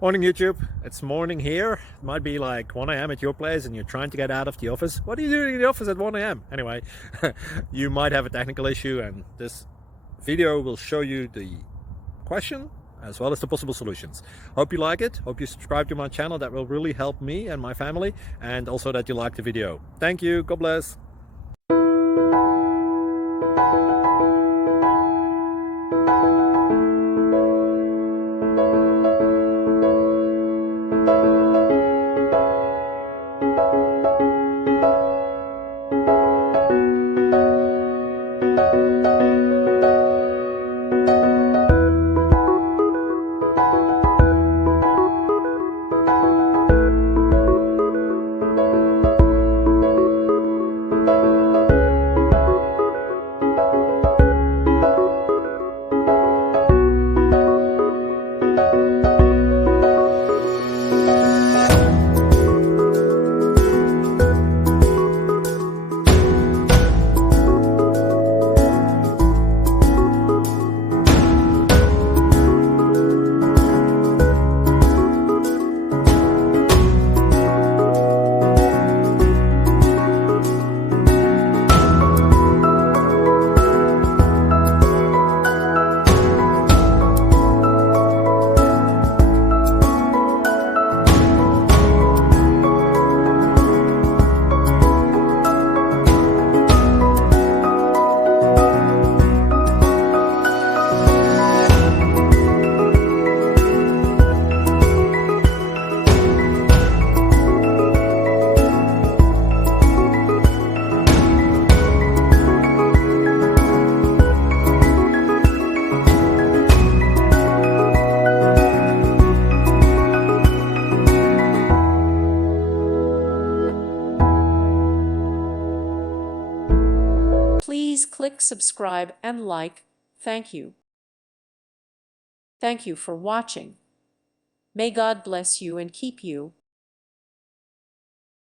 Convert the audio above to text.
Morning YouTube, it's morning here. It might be like 1 a.m. at your place and you're trying to get out of the office. What are you doing in the office at 1 a.m.? Anyway, you might have a technical issue and this video will show you the question as well as the possible solutions. Hope you like it, hope you subscribe to my channel. That will really help me and my family, and also that you like the video. Thank you, God bless. Please click subscribe and like. Thank you. Thank you for watching. May God bless you and keep you.